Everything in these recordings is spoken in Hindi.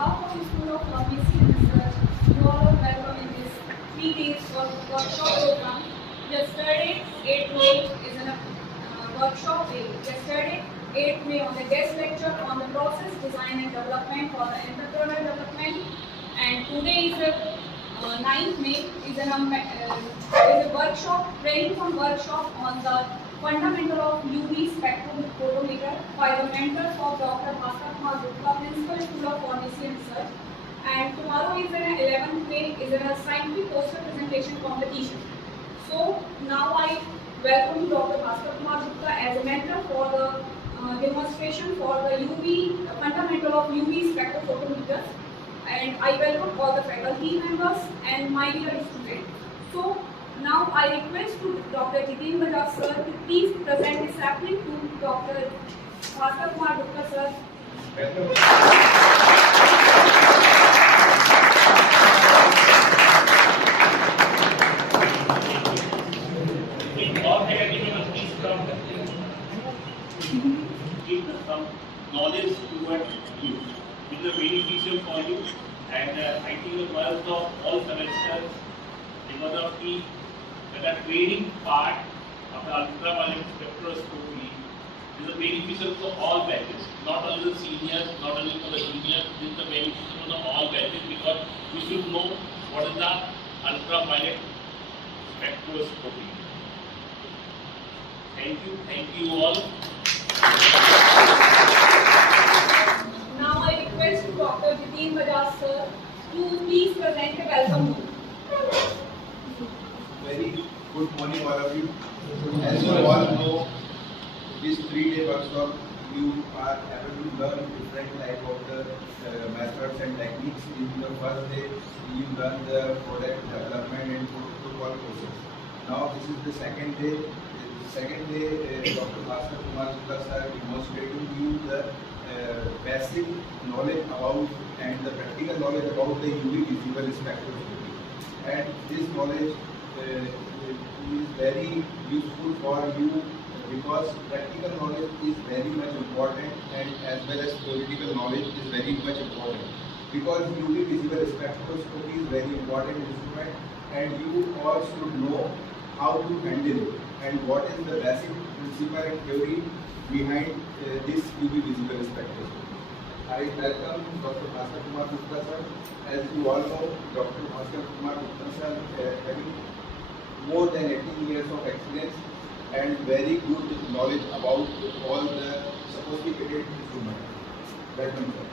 behalf of the School of Pharmacy and Research, you all are welcome in this 3 days workshop program. Yesterday, 8 May is a workshop day. Yesterday, 8 May on the guest lecture on the process design and development for the entrepreneurial development, and today is the 9th May is a workshop, training from workshop on the fundamental of UV spectrophotometer by the mentors of Dr. Bhaskar Kumar Gupta, Principal School of Pharmacy and Research. And tomorrow is an 11th May is a scientific poster presentation competition. So now I welcome Dr. Bhaskar Kumar Gupta as a mentor for the demonstration for the UV fundamental of UV spectrophotometers. And I welcome all the faculty members and my dear students. So now I request to Dr. Jitin Bajaj sir to please present this happening to Dr. Bhaskar Kumar Gupta sir. Give some knowledge towards you. It is beneficial for you, and I think the work of all semesters because of the training part of the ultraviolet spectroscopy is a beneficial for all batches, not only the seniors, not only for the juniors. This is the beneficial for all batches because we should know what is the ultraviolet spectroscopy. Thank you all. Now I request Dr. Jitin Bajaj sir to please present a welcome note. Very good morning all of you. As you all know, this 3-day workshop you are able to learn different type of the methods and techniques. In the first day you learn the product development and protocol process. Now this is the second day. Dr. Bhaskar Kumar Gupta sir demonstrating you the basic knowledge about and the practical knowledge about the UV visible spectroscopy. And this knowledge is very useful for you because practical knowledge is very much important, and as well as theoretical knowledge is very much important, because UV visible spectroscopy is very important instrument, and you all should know how to handle it and what is the basic principle and theory behind this UV visible spectroscopy. I welcome Dr. Bhaskar Kumar Gupta sir. As you all know, Dr. Bhaskar Kumar Gupta sir having more than 18 years of experience and very good knowledge about all the sophisticated instruments. Welcome sir.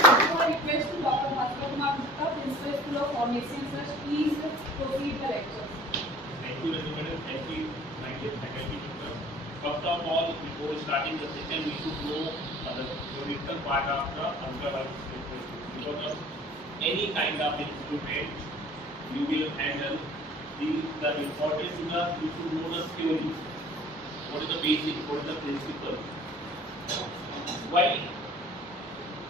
Now I request to Dr. Bhaskar Kumar Gupta, Principal School of Pharmacy and Research, please proceed the lecture. Thank you, everyone. Thank you, my dear faculty members. First of all, before starting the session, we should know the theoretical part of the ultraviolet spectroscopy. Because of any kind of instrument you will handle, the importance is that you should know the theory. What is the basic? What is the principle? Why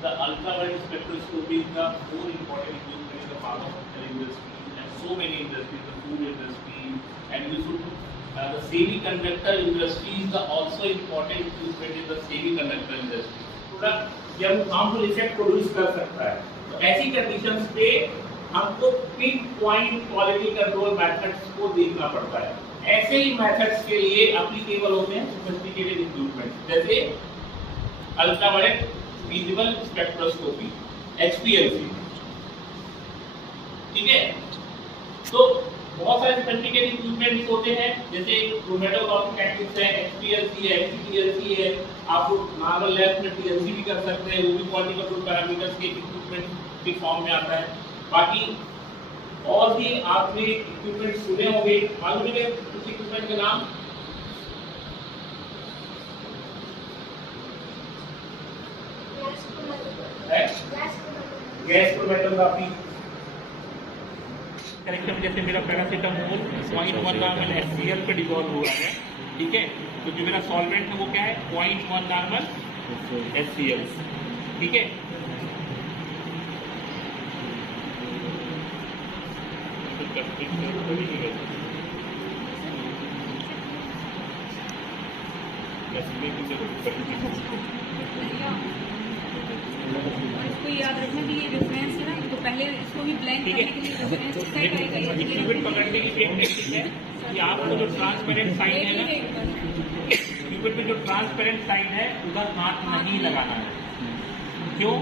the ultraviolet spectroscopy is the more important equipment in the pharmaceutical industry and so many industries, the food industry, and we should the semiconductor industry is the also important equipment in the semiconductor industry. Product जब हार्मफुल इफेक्ट प्रोड्यूस कर सकता है, तो ऐसी कंडीशंस पे हमको pin point quality control methods को देखना पड़ता है. ऐसे ही मेथड्स के लिए एप्लीकेबल होते हैं सोफिस्टिकेटेड इक्विपमेंट जैसे अल्ट्रावायलेट विजिबल स्पेक्ट्रोस्कोपी HPLC. ठीक है, तो बहुत सारे सोफिस्टिकेटेड इक्विपमेंट्स होते हैं जैसे क्रोमेटोग्राफी टेक्निक्स है, HPLC है, HPLC है. आप नॉर्मल लैब में PLC भी कर सकते हैं, वो भी क्वालिटी कंट्रोल पैरामीटर्स के इक्विपमेंट के फॉर्म में आता है. बाकी और भी आपने इक्विपमेंट सुने होंगे, मालूम है कुछ इक्विपमेंट के नाम? गैस क्रोमेटोग्राफी करेक्शन, जैसे मेरा पैरासीटामोल 0.1 नॉर्मल HCl पे डिसॉल्व हो रहा है. ठीक है, तो जो मेरा सॉल्वेंट है वो क्या है 0.1 नॉर्मल HCl. ठीक है, और इसको याद रखना कि ये रेफरेंस है ना, तो पहले इसको भी ब्लैंक ठीक करने है। के लिए रेफरेंस सेट आएगा। ये क्यूबिट पकड़ने की भी एक टेक्निक है कि आपको जो ट्रांसपेरेंट साइन है ना, क्यूबिट में जो ट्रांसपेरेंट साइन है उधर हाथ नहीं लगाना है। क्यों?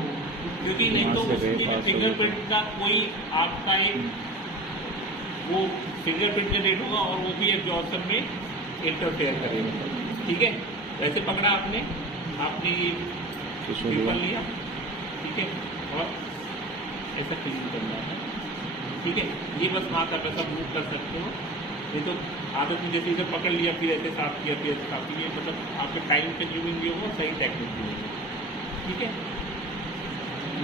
क्योंकि नहीं तो उसकी फिंगरप्रिंट का कोई आपका एक वो फिंगरप्रिंट जनरेट होगा और वो भी एब्जॉर्प्शन में इंटरफेयर करेगा। ठीक है, वैसे पकड़ा आपने पेपर लिया, ठीक है, और ऐसा क्लीन करना है। ठीक है, ये बस हाथ आप ऐसा मूव कर सकते हो, नहीं तो आदत में जैसे इधर पकड़ लिया फिर ऐसे साफ किया फिर ऐसे साफ किया, मतलब आपके टाइम कंज्यूमिंग भी होगा, सही टेक्निक भी होगा। ठीक है,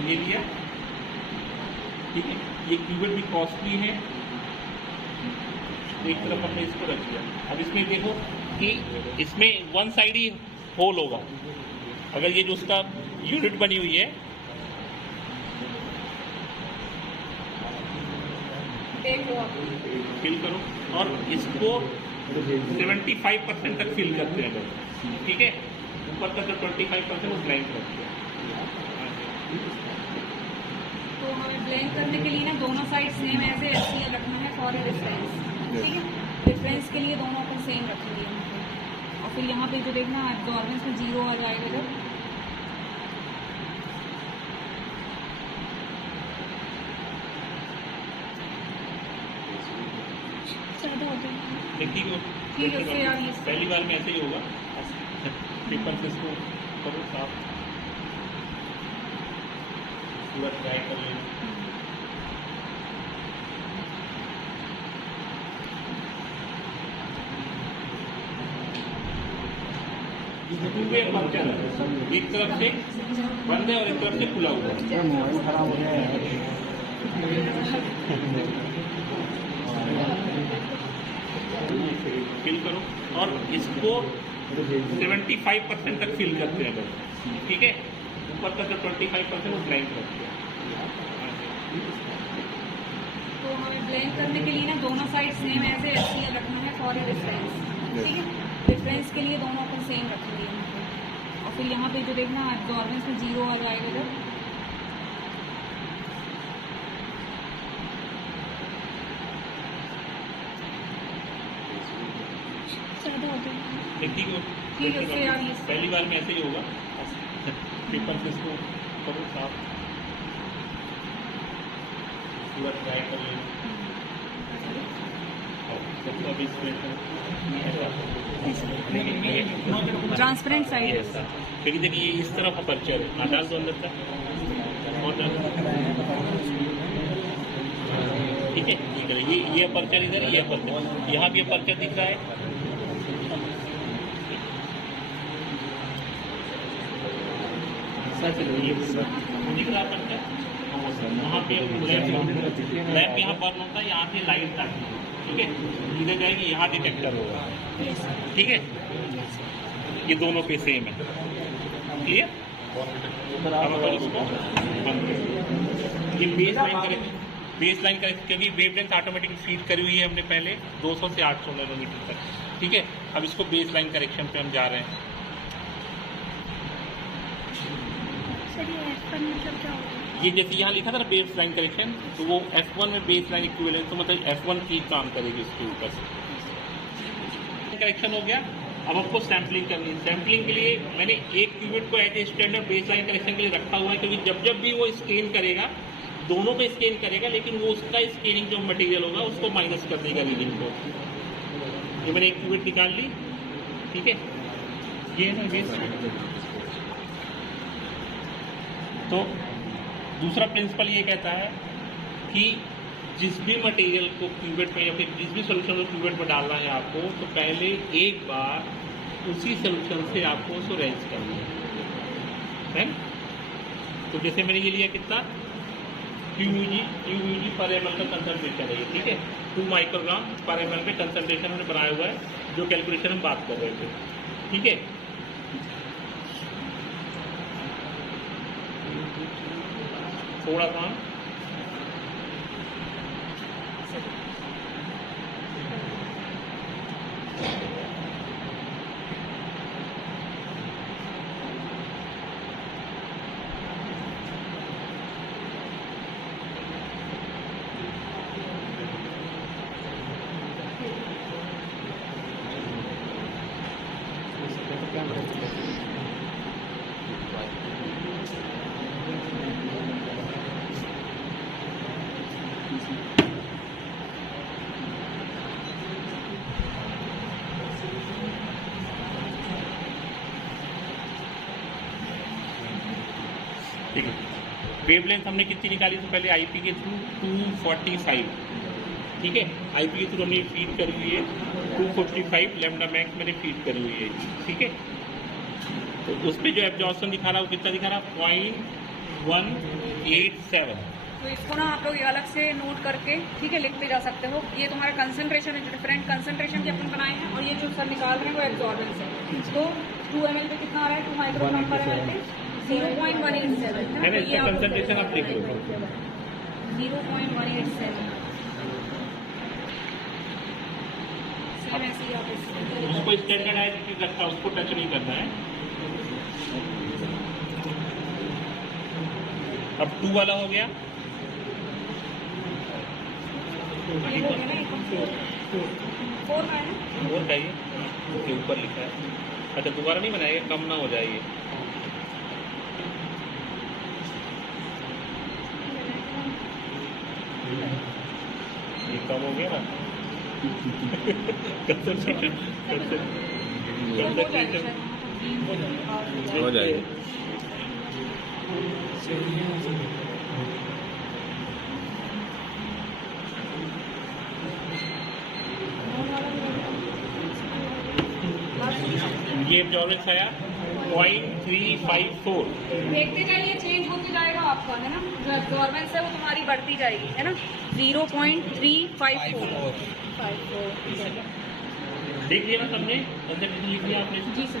ये लिया। ठीक है, ये क्यूबिट भी कॉस्टली है, तो एक तरफ हमने इसको रख दिया। अब इसमें देखो कि इसमें वन साइड ही होल होगा। अगर ये जो उसका यूनिट बनी हुई है, देखो फिल करो और इसको 75% तक फिल करते हैं लोग। ठीक है, ऊपर तक 25% वो ब्लैंक रखते हैं। तो हमें ब्लैंक करने के लिए ना दोनों साइड सेम ऐसे रखना है फॉर रेफरेंस। ठीक है, रेफरेंस के लिए दोनों अपन सेम रखेंगे यहाँ पे, और फिर यहाँ पे जो देखना एब्जॉर्बेंस में 0 आ जाएगा जब, ठीक है, ठीक है, उससे यार ये पहली बार में ऐसे ही होगा। पेपर से इसको करो साफ, पूरा ट्राई कर लेना। एक तरफ से बंद है और एक तरफ से खुला हुआ है। फिल करो और इसको 75% तक फिल करते हैं लोग। ठीक है, ऊपर तक 25% वो ब्लैंक रखते हैं। तो हमें ब्लैंक करने के लिए ना दोनों साइड सेम ऐसे रखना है फॉर रेफरेंस। ठीक है, रेफरेंस के लिए दोनों अपन सेम रखेंगे यहाँ पे, और फिर यहाँ पे जो देखना एब्जॉर्बेंस में 0 आ जाएगा जब, ठीक ठीक है, उससे यार ये पहली बार में ऐसे ही होगा। पेपर से इसको करो साफ, पूरा ट्राई कर लेना। ट्रांसपेरेंट साइड है। क्योंकि देखिए इस तरफ अपर्चर है ना, डाल दो अंदर तक और ठीक है, ठीक है। ये अपर्चर इधर, ये अपर्चर यहाँ भी अपर्चर दिख रहा है। दिख रहा अपर्चर, वहाँ पे लैंप यहाँ बर्न होता है, यहाँ से लाइट आती है। ठीक है, इधर जाएगी, यहाँ डिटेक्टर होगा। ठीक है, ये दोनों पे सेम है। क्लियर? ये base line correct, base line correct, क्योंकि वेवलेंथ ऑटोमेटिक फीड करी हुई है हमने पहले 200 से 800 नैनोमीटर तक। ठीक है, अब इसको बेस लाइन करेक्शन पे हम जा रहे हैं। मतलब क्या होगा? ये जैसे यहाँ लिखा था ना बेस लाइन करेक्शन, तो वो F1 में बेस लाइन इक्विवेलेंट, तो मतलब F1 की काम करेगी इसके ऊपर से। करेक्शन हो गया। अब आपको सैम्पलिंग करनी है। सैम्पलिंग के लिए मैंने एक क्यूबिट को as a standard base line correction के लिए रखा हुआ है, क्योंकि जब भी वो स्कैन करेगा, दोनों को स्कैन करेगा, लेकिन वो उसका स्कैनिंग जो मटेरियल होगा उसको माइनस कर देगा रीडिंग को। ये मैंने एक क्यूबिट निकाल ली। ठीक है, ये है ना बेस। तो दूसरा प्रिंसिपल ये कहता है कि जिस भी मटेरियल को क्यूबिट में या फिर जिस भी सोल्यूशन को क्यूबिट में डालना है आपको, तो पहले एक बार उसी सोल्यूशन से आपको उसको रेंज करना है। तो जैसे मैंने ये लिया कितना, क्यूयूजी पर एमएल का कंसंट्रेशन है ये। ठीक है, 2 माइक्रोग्राम पर एमएल पे कंसंट्रेशन हमने बनाया हुआ है, जो कैलकुलेशन हम बात कर रहे थे। ठीक है, थोड़ा सा ठीक है, वेवलेंथ हमने कितनी निकाली थी पहले आईपी के थ्रू 245, ठीक है, आईपी के थ्रू हमने फीड करी हुई है 245 लैम्डा मैक्स मैंने फीड करी हुई है, ठीक है। तो उस पर जो एब्जॉर्प्शन दिखा रहा है वो कितना दिखा रहा है 0.187। तो इसको ना आप लोग अलग से नोट करके ठीक है लिखते जा सकते हो। ये तुम्हारा कंसंट्रेशन है, जो डिफरेंट कंसंट्रेशन के अपन बनाए हैं, और ये जो सर निकाल रहे हैं वो एब्जॉर्बेंस है। तो 2 ml पे कितना आ रहा है, 2 माइक्रोग्राम पर ml पे 0.187 है ना, इसका कंसंट्रेशन आप लिख लो 0.187। सेम ऐसे ही आप उसको स्टैंडर्डाइज रखा है, उसको टच नहीं करना है। अब 2 वाला हो गया, ये हो गया ना, 4 का है ना। और चाहिए उसके ऊपर लिखा है। अच्छा दोबारा नहीं बनाएगा, कम ना हो जाए ये कम हो गया ना हो जाएगा। ये एब्जॉर्बेंस आया 0.354। देखते जाइए चेंज होते जाएगा आपका, है ना। जो एब्जॉर्बेंस है वो तुम्हारी बढ़ती जाएगी, है ना। 0.354। देख लिया ना सबने, कंसंट्रेशन लिख लिया आपने? जी सर।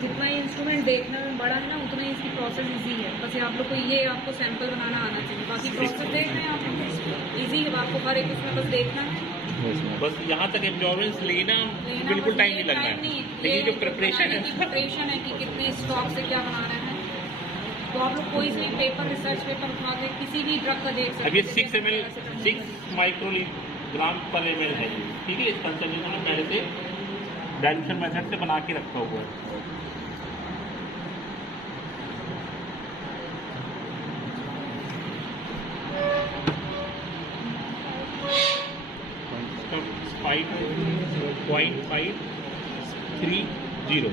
जितना ये इंस्ट्रूमेंट देखने में बड़ा है ना, उतना ही इसकी प्रोसेस इजी है। बस ये आप लोग को ये आपको सैंपल बनाना आना चाहिए, बाकी प्रोसेस देख रहे हैं आप इजी है। आपको हर एक उसमें बस देखना है, बस यहाँ तक एब्जॉर्बेंस लेना बिल्कुल टाइम नहीं लगना है। लेकिन जो प्रिपरेशन है कि कितने स्टॉक से क्या बनाना है, तो आप लोग कोई भी पेपर रिसर्च पेपर उठा के किसी भी ड्रग का देख सकते अब ये 6 ml 6 माइक्रोग्राम पर ml है, ठीक है। इस कंसंट्रेशन में पहले से डाइल्यूशन मेथड से बना के रखा हुआ है। .530,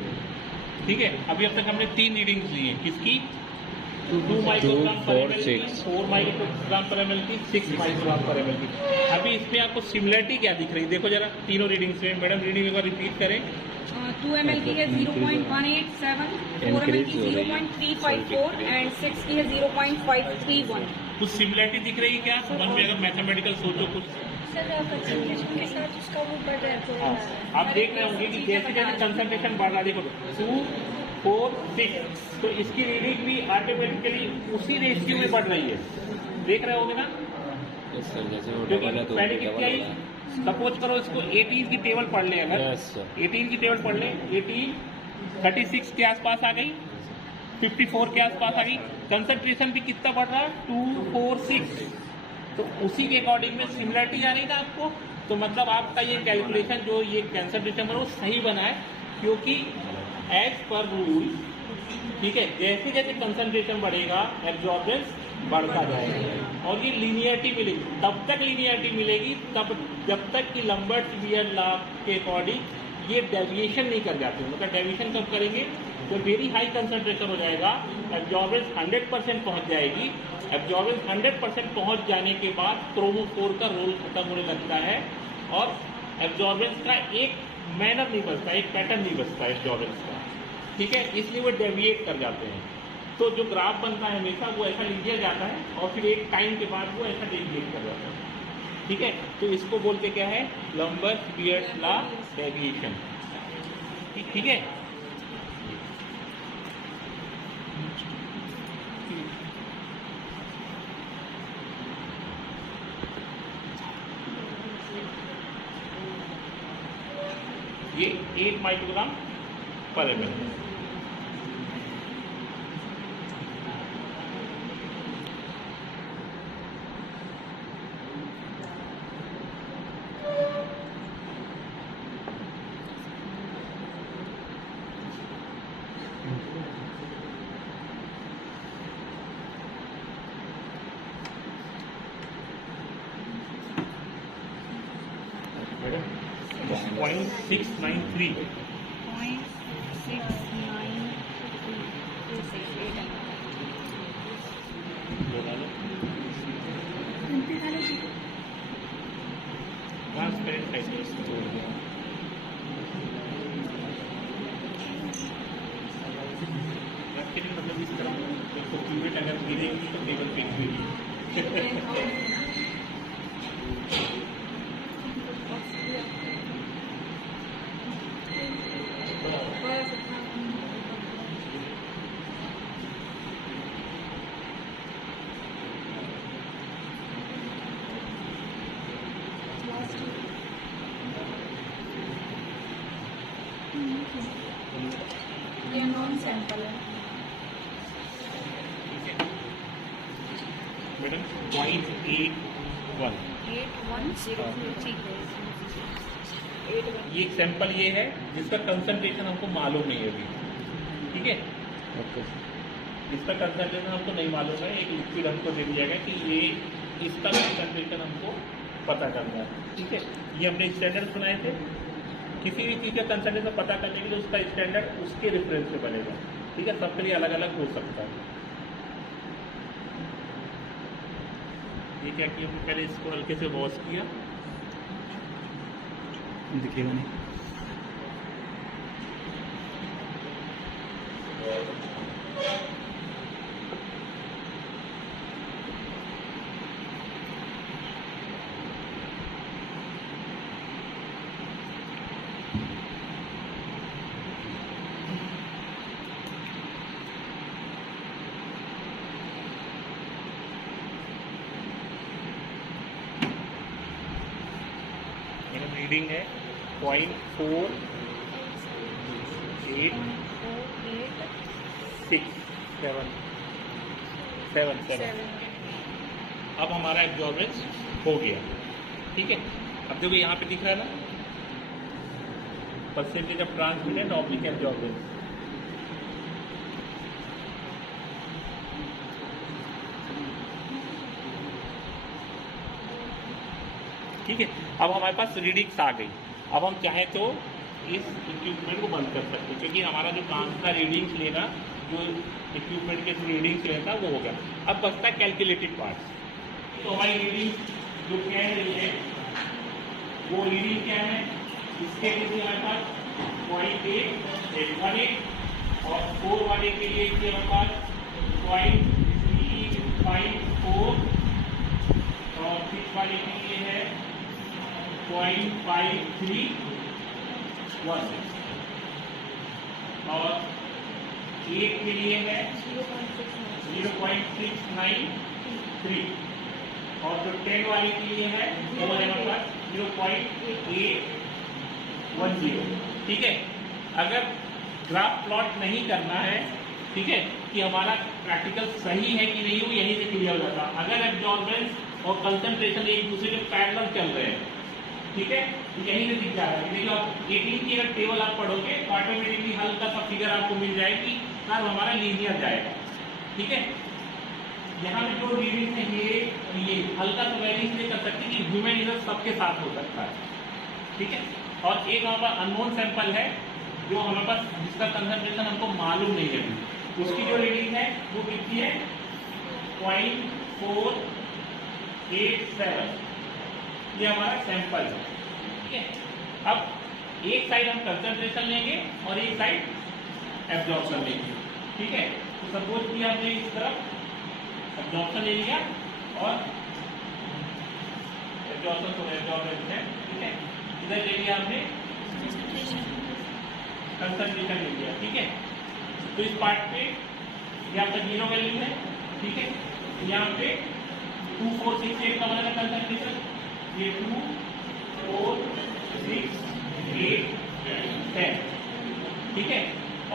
ठीक है। अभी अब तक हमने 3 रीडिंग्स ली हैं, किसकी? 2 माइक्रोग्राम पर ml की, 4 माइक्रोग्राम पर ml की, 6 माइक्रोग्राम पर ml की। अभी इसमें आपको सिमिलरिटी क्या दिख रही है, देखो जरा तीनों रीडिंग्स में। मैडम रीडिंग एक बार रिपीट करें। 2 ml की है 0.187, 4 ml की 0.354 एंड 6 की है 0.531। कुछ सिमिलरिटी दिख रही है क्या? मन में अगर मैथमेटिकल सोचो कुछ। सर कंसंट्रेशन के साथ उसका वो बढ़ रहा है थोड़ा। आप देख रहे होंगे कि जैसे जैसे कंसंट्रेशन बढ़ रहा है, देखो 2, 4, 6, तो इसकी रीडिंग भी ऑटोमेटिकली उसी रेशियो में बढ़ रही है। देख रहे होंगे ना, सर जैसे वो क्योंकि डबल है तो पहले कितनी आई? सपोज करो इसको 18 की टेबल पढ़ लें, अगर 18 की टेबल पढ़ लें, 18 36 के आसपास आ गई, 54 के आसपास आ गई। कंसंट्रेशन भी कितना बढ़ रहा है? 2, 4, 6। तो उसी के अकॉर्डिंग में सिमिलरिटी आ रही ना आपको। तो मतलब आपका ये कैलकुलेशन जो ये कंसंट्रेशन बना वो सही बना है, क्योंकि एज पर रूल, ठीक है, जैसे जैसे कंसंट्रेशन बढ़ेगा एब्जॉर्बेंस बढ़ता जाएगा, और ये लीनियरिटी मिलेगी। तब तक लीनियरिटी मिलेगी तब जब तक कि लंबर्ट्स बियर लॉ के अकॉर्डिंग ये डेविएशन नहीं कर जाते। मतलब डेविएशन कब करेंगे? तो वेरी हाई कंसंट्रेशन हो जाएगा, एब्जॉर्बेंस 100% पहुंच जाएगी। एब्जॉर्बेंस 100% पहुंच जाने के बाद क्रोमोफोर का रोल खत्म होने लगता है, और एब्जॉर्बेंस का एक मैनर नहीं बचता, एक पैटर्न नहीं बचता एब्जॉर्बेंस का, ठीक है। इसलिए वो डेविएट कर जाते हैं। तो जो ग्राफ बनता है हमेशा वो ऐसा लिखा जाता है, और फिर एक टाइम के बाद वो ऐसा डेविएट कर जाता है, ठीक है। तो इसको बोलते क्या है? लंबर्ट्स बियर्स लॉ डेविएशन, ठीक है। ये 8 माइक्रोग्राम पर ml। 0.693 ट्रांसपेरेंट टाइप मतलब इस तरह तो क्यूरेट अगर गिरेगी तो टेबल पे गिरेगी। ये नॉन सैंपल है। मैडम 0.81 ये एक सैंपल ये है जिसका कंसंट्रेशन हमको मालूम नहीं है अभी, ठीक है। ओके इसका कंसंट्रेशन हमको नहीं मालूम है, एक लिक्विड हमको दे दिया गया कि ये इसका कंसंट्रेशन हमको पता करना है, ठीक है। ये हमने स्टैंडर्ड सुनाए थे, किसी भी चीज़ का कंसंट्रेशन पता करने के लिए उसका स्टैंडर्ड उसके रेफरेंस से बनेगा, ठीक है। सबके लिए अलग अलग हो सकता है। ये क्या किया हमने, पहले इसको हल्के से वॉश किया, दिखेगा नहीं। रीडिंग है 0.4867 अब हमारा एब्जॉर्बेंस हो गया, ठीक है। अब देखो यहाँ पे दिख रहा है ना, percentage of transmitted oblique absorbance, ठीक है। अब हमारे पास रीडिंग्स आ गई। अब हम चाहें तो इस इक्विपमेंट को बंद कर सकते हैं, क्योंकि हमारा जो काम था रीडिंग्स लेना, जो इक्विपमेंट के थ्रू रीडिंग्स लेना वो हो गया। अब बचता है कैलकुलेटेड पार्ट्स। तो हमारी रीडिंग जो कह रही है वो रीडिंग क्या है, इसके लिए हमारे पास 0.818 और 4 वाले के लिए हमारे पास 0.354 और 6 वाले के लिए है 0.5316 और 8 के लिए है 0.693 और जो 10 वाले के लिए है वो है हमारे पास 0.810, ठीक है। अगर ग्राफ प्लॉट नहीं करना है, ठीक है, कि हमारा प्रैक्टिकल सही है कि नहीं, वो यहीं से क्लियर हो जाता। अगर एब्जॉर्बेंस और कंसंट्रेशन एक दूसरे के पैरेलल चल रहे हैं, ठीक है, तो यहीं से दिख जा रहा है। देखिए 18 की अगर टेबल आप पढ़ोगे तो ऑटोमेटिकली हल्का सा फिगर आपको मिल जाएगी, तब हमारा लीनियर जाएगा, ठीक है। यहाँ पे जो रीडिंग है ये हल्का सा वेरिएशन नहीं कर सकते कि ह्यूमन इरर सबके साथ हो सकता है, ठीक है। और एक हमारे पास अननोन सैंपल है जो हमारे पास जिसका कंसंट्रेशन हमको मालूम नहीं है, उसकी जो रीडिंग है वो कितनी है 0.487, ये हमारा सैंपल है, ठीक है। अब एक साइड हम कंसंट्रेशन लेंगे और एक साइड एब्जॉर्प्शन लेंगे, ठीक है। तो सपोज कि हमने इस तरफ एब्जॉर्प्शन ले लिया और एब्जॉर्प्शन तो एब्जॉर्बेंस है, ठीक है। इधर ले लिया हमने कंसंट्रेशन ले लिया, ठीक है। तो इस पार्ट पे यहाँ पे 0 वैल्यू है, ठीक है। यहाँ पे 2468 का बना कंसंट्रेशन, ये 2 4 6 8 10, ठीक है।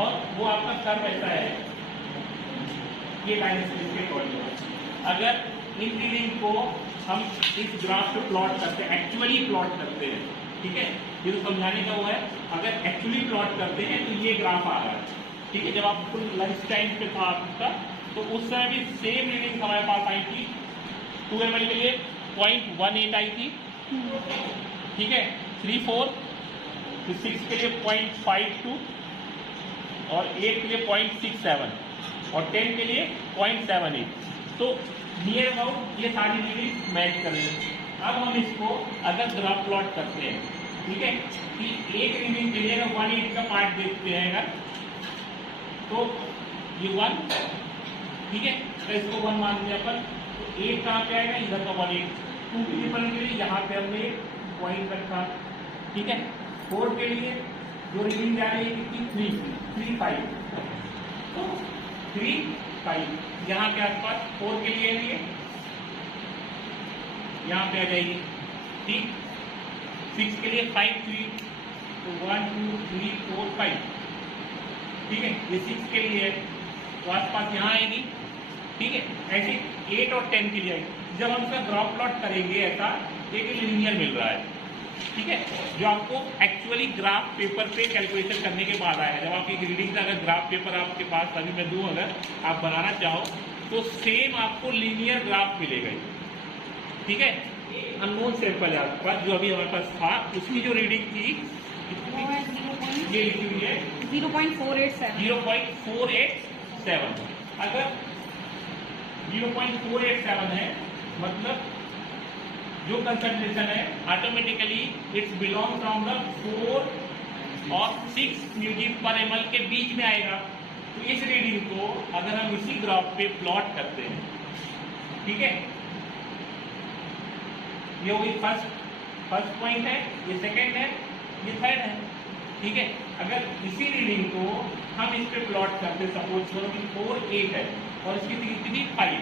और वो आपका कर्व ऐसा है, ये लाइन इसके अकॉर्डिंग। अगर इन रीडिंग को हम इस ग्राफ पे प्लॉट करते हैं, एक्चुअली प्लॉट करते हैं, ठीक है, ये तो समझाने का वो है। अगर एक्चुअली प्लॉट करते हैं तो ये ग्राफ आ रहा है, ठीक है। जब आप फुल लंच टाइम पे था आपका, तो उस समय भी सेम रीडिंग हमारे पास आई थी, 2 ml के लिए 0.18 आई थी, ठीक है। 3 4 तो 6 के लिए 0.52 और 8 के लिए 0.67 और 10 के लिए 0.78। तो नियर अबाउट ये सारी रीडिंग मैच करेंगे। अब हम इसको अगर ग्राफ प्लॉट करते हैं, ठीक है, कि एक रीडिंग के लिए अगर 1/8 का पार्ट देखते हैं अगर, तो ये 1, ठीक है, तो इसको 1 मान लिया अपन। तो 8 कहाँ पे आएगा, इधर का 1/8। 2 की डिफरेंस के लिए यहाँ पे हमने पॉइंट रखा, ठीक है। 4 के लिए जो रीडिंग जा रही है कितनी, 3.5, तो 3.5 यहाँ के आसपास 4 के लिए यहाँ पे आ जाएगी, ठीक। 6 के लिए 5, 3, तो 1, 2, 3, 4, 5, ठीक है, ये 6 के लिए है, तो आसपास यहाँ आएगी, ठीक है। ऐसे 8 और 10 के लिए आएगी। जब हम इसका ग्राफ प्लॉट करेंगे ऐसा एक लीनियर मिल रहा है, ठीक है, जो आपको एक्चुअली ग्राफ पेपर पे कैलकुलेशन करने के बाद आएगा। जब आपकी रीडिंग का अगर ग्राफ पेपर आपके पास अभी मैं दूँ, अगर आप बनाना चाहो तो सेम आपको लीनियर ग्राफ मिलेगा, ठीक है। अननोन सैंपल है आपके पास, जो अभी हमारे पास था, उसकी जो रीडिंग थी ये लिखी हुई है 0.487। अगर 0.487 है मतलब जो कंसंट्रेशन है automatically it's belong from the 4 और 6 mg/ml के बीच में आएगा। तो इस रीडिंग को अगर हम इसी ग्राफ पे प्लॉट करते हैं, ठीक है, ये होगी फर्स्ट पॉइंट है, ये सेकंड है, ये थर्ड है, ठीक है। अगर इसी रीडिंग को हम इस पे प्लॉट करते, सपोज करो कि 4, 8 है और इसकी कितनी 5,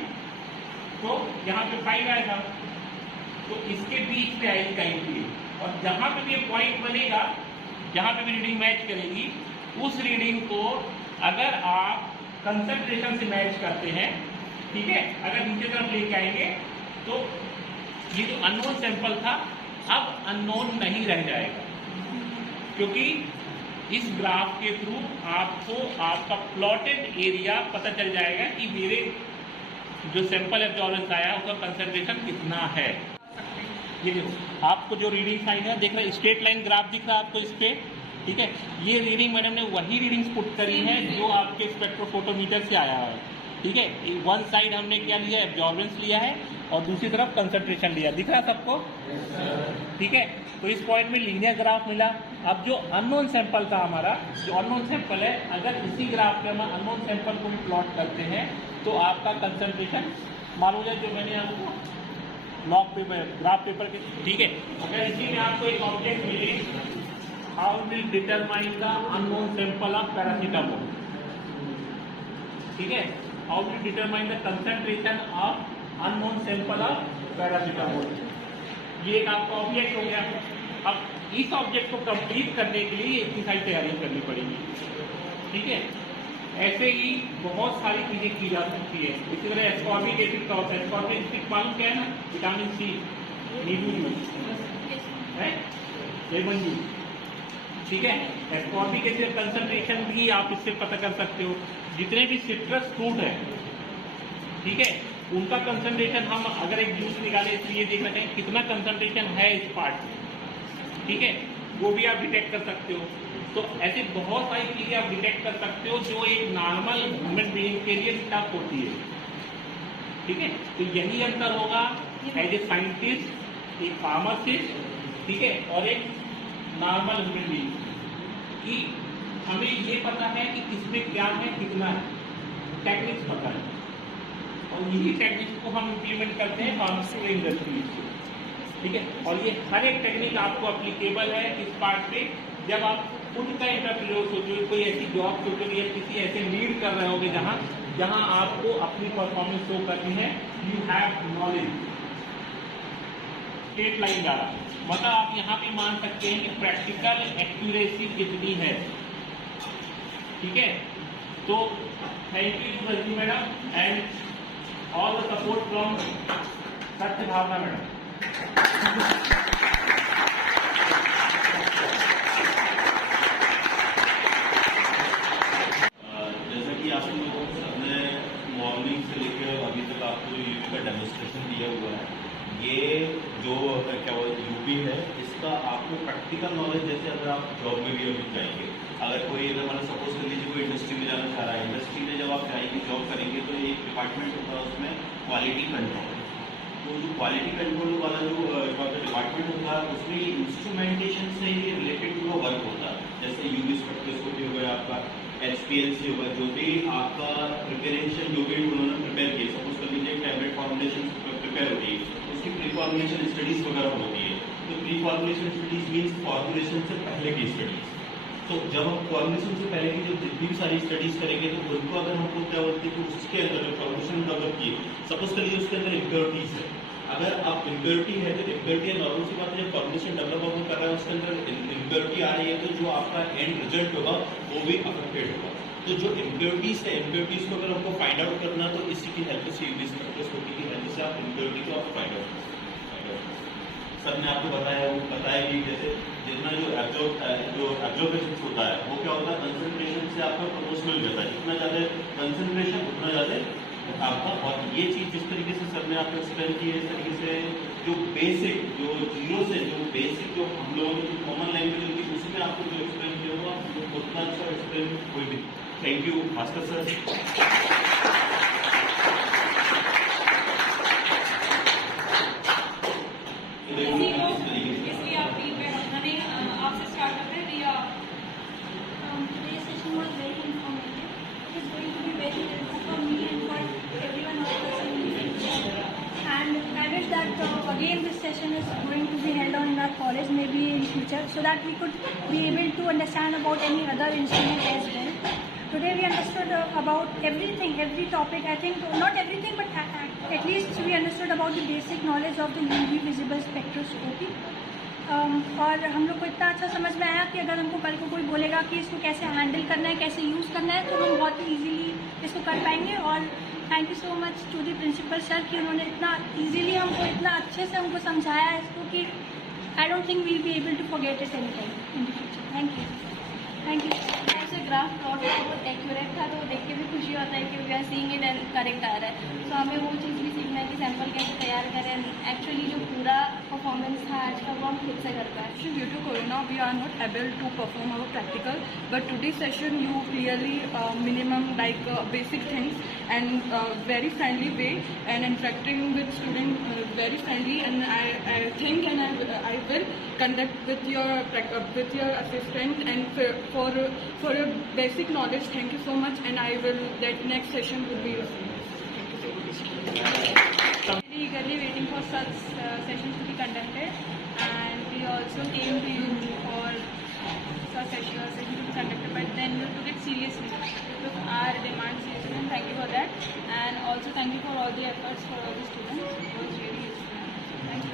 तो यहाँ पे 5 आएगा, तो इसके बीच में आएगी कहीं भी, और जहां पे भी ये पॉइंट बनेगा, जहां पे भी रीडिंग मैच करेगी, उस रीडिंग को अगर आप कंसंट्रेशन से मैच करते हैं, ठीक है, अगर नीचे तरफ लेके आएंगे तो ये जो अननोन सैंपल था अब अननोन नहीं रह जाएगा, क्योंकि इस ग्राफ के थ्रू आपको आपका प्लॉटेड एरिया पता चल जाएगा कि मेरे जो सैंपल एब्जॉर्बेंस आया उसका कंसंट्रेशन कितना है। ये देखो आपको जो रीडिंग साइन है देख रहे हैं, स्ट्रेट लाइन ग्राफ दिख रहा है आपको इस पे, ठीक है। ये रीडिंग मैडम ने वही रीडिंग्स पुट करी है जो आपके स्पेक्ट्रोफोटोमीटर से आया है, ठीक है। वन साइड हमने क्या लिया, एब्जॉर्बेंस लिया है, और दूसरी तरफ कंसंट्रेशन लिया, दिख रहा सबको, ठीक है। तो इस पॉइंट में लीनियर ग्राफ मिला। अब जो अननोन सैंपल था हमारा, जो अननोन सैंपल है, अगर इसी ग्राफ पे हम अननोन सैंपल को भी प्लॉट करते हैं तो आपका कंसंट्रेशन मालूम है, जो मैंने आपको लॉग पेपर ग्राफ पेपर के, ठीक है। अगर इसी में आपको एक ऑब्जेक्ट मिले, how will determine the unknown sample of paracetamol, ठीक है, how will determine the concentration of unknown sample of paracetamol. ये एक आपका ऑब्जेक्ट हो गया। अब इस ऑब्जेक्ट को कंप्लीट करने के लिए इतनी सारी तैयारी करनी पड़ेगी, ठीक है। ऐसे ही बहुत सारी चीजें की जा सकती है। इसी तरह एस्कॉर्बिक एसिड का होता है, एस्कॉर्बिक एसिड मालूम क्या है ना, विटामिन सी, नींबू जूस है, लेमन जूस, ठीक है। एस्कॉर्बिक एसिड कंसंट्रेशन भी आप इससे पता कर सकते हो। जितने भी सिट्रस फ्रूट है, ठीक है, उनका कंसंट्रेशन हम अगर एक जूस निकाले इसलिए देखना चाहिए कितना कंसंट्रेशन है इस पार्ट में, ठीक है, वो भी आप डिटेक्ट कर सकते हो। तो ऐसे बहुत सारी चीजें आप डिटेक्ट कर सकते हो जो एक नॉर्मल ह्यूमन बीइंग के लिए टफ होती है, ठीक है। तो यही अंतर होगा एज ए साइंटिस्ट, एक फार्मासिस्ट, ठीक है, और एक नॉर्मल ह्यूमन बीइंग, कि हमें ये पता है कि किसमें क्या है, कितना है, टेक्निक्स पता है, और यही टेक्निक्स को हम इम्प्लीमेंट करते हैं फार्मास्यूटिकल इंडस्ट्री, ठीक है। और ये हर एक टेक्निक आपको अप्लीकेबल है इस पार्ट पे। जब आप खुद का इंटरप्रेन्योर सोचो, कोई ऐसी जॉब सोचोगे या किसी ऐसे लीड कर रहे होगे जहां आपको अपनी परफॉर्मेंस शो करनी है, you have knowledge, straight line जा रहा, मतलब आप यहाँ पे मान सकते हैं कि प्रैक्टिकल एक्यूरेसी कितनी है, ठीक है। तो thank you Rajni madam and all the support from सत्य भावना मैडम। जैसा कि आप लोगों ने मॉर्निंग से लेकर अभी तक आपको यूपी का डेमोन्स्ट्रेशन दिया हुआ है, ये जो क्या यूपी है, इसका उसका आपको प्रैक्टिकल नॉलेज, जैसे अगर आप जॉब में भी अभी जाएंगे, अगर कोई अगर मैंने सपोज कर लीजिए कोई इंडस्ट्री में जाना चाह रहा है, इंडस्ट्री में जब आप जाएंगे जॉब करेंगे तो एक डिपार्टमेंट होता है उसमें क्वालिटी कंट्रोल। तो जो क्वालिटी कंट्रोल वाला जो डिपार्टमेंट होता है उसमें इंस्ट्रूमेंटेशन से ही रिलेटेड पूरा वर्क होता है, जैसे यूवी स्पेक्ट्रोस्कोपी हो गया, आपका HPLC होगा, जो भी आपका प्रिपरेशन जो भी उन्होंने प्रिपेयर किया, सपोज कर लीजिए टैबलेट फॉर्मुलेशन प्रिपेयर होती है, उसकी प्री फॉर्मुलेशन स्टडीज वगैरह होती है। तो pre formulation studies means formulation से पहले की स्टडीज। तो जब हम फॉर्मुलेशन से पहले की जो जितनी भी सारी स्टडीज करेंगे तो उनको अगर हमको क्या बोलते हैं कि उसके अंदर जो फॉर्मुलेशन डेवलप की, सपोज कर लीजिए उसके अंदर इम्प्योरिटीज है, अगर आप इम्प्योरिटी है तो इम्प्योरिटी नॉर्मल सी बात है, जब फॉर्मुलेशन डेवलप कर रहा है उसके अंदर इम्प्योरिटी आ रही है तो जो आपका एंड रिजल्ट होगा वो भी अफेक्टेड होगा। तो जो इम्प्योरिटीज है, इम्प्योरिटीज को अगर हमको फाइंड आउट करना तो इसी की हेल्प से, यूवी स्पेक्ट्रोस्कोपी की हेल्प से आप इम्प्योरिटी को आप फाइंड आउट करें। सर ने आपको बताया कि जैसे जितना जो एब्जॉर्बेशन होता है वो क्या होता है, कंसंट्रेशन से आपका प्रोपोर्शनल रहता है, जितना ज़्यादा कंसंट्रेशन उतना ज़्यादा आपका। और ये चीज़ जिस तरीके से सर ने आपको एक्सप्लेन की है, इस तरीके से जो बेसिक जो जीरो से जो बेसिक जो हम लोगों की कॉमन लैंग्वेज होती है उसमें आपको जो एक्सप्लेन किया हुआ उतना अच्छा एक्सप्लेन कोई भी। Thank you Bhaskar sir. इसलिए आप फीडबैक मैंने आपसे स्टार्ट करते हैं रिया। Today's session was very informative. It is going to be very helpful for me and for everyone else in the future. And I wish that again this session is going to be held on in our college, maybe in future, so that we could be able to understand about any other instrument as well. Today we understood about everything, every topic. I think not everything, but at least we understood about the basic knowledge of the UV visible spectroscopy. और हम लोग को इतना अच्छा समझ में आया कि अगर हमको कल को कोई बोलेगा कि इसको कैसे हैंडल करना है, कैसे यूज़ करना है, तो हम बहुत ही ईजीली इसको कर पाएंगे। और thank you so much to the principal sir कि उन्होंने इतना ईजीली हमको, इतना अच्छे से हमको समझाया है इसको कि I don't think we'll be able to forget it any time in the future. Thank you. Thank you. ऐसे ग्राफ प्लॉट बहुत एक्यूरेट था तो देख के भी खुशी होता है कि we are seeing it and correct आ रहा है। तो हमें वो चीज़ भी सीखना है कि सैंपल कैसे तैयार करें। एक्चुअली जो पूरा परफॉर्मेंस था आज का वो हम खुद से कर पाए। Due to Corona, we are not able to perform our practical, but today's session you clearly minimum like basic things and very friendly way and interacting with student very friendly, and I think and I will conduct with your assistant and for your basic knowledge. Thank you so much, and I will that next session will be thank you so much. Really eagerly waiting for such sessions to be conducted, and we also came to you for such session to be conducted, but then you took it seriously. You took our demands seriously, and thank you for that. And also thank you for all the efforts for all the students. It was really useful. Thank you.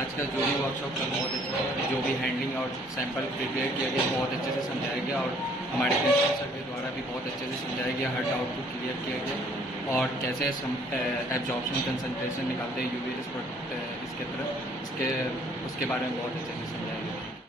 आज का जो भी वर्कशॉप था बहुत अच्छा था। जो भी हैंडलिंग और सैंपल प्रिपेयर किया गया बहुत अच्छे से समझाया गया, और हमारे प्रिंसिपल सर के द्वारा भी बहुत अच्छे से समझाया गया, हर डाउट को क्लियर किया गया, और कैसे एब्जॉर्प्शन कंसंट्रेशन निकालते हैं यूवी इसके तरफ उसके बारे में बहुत अच्छे से समझाया गया।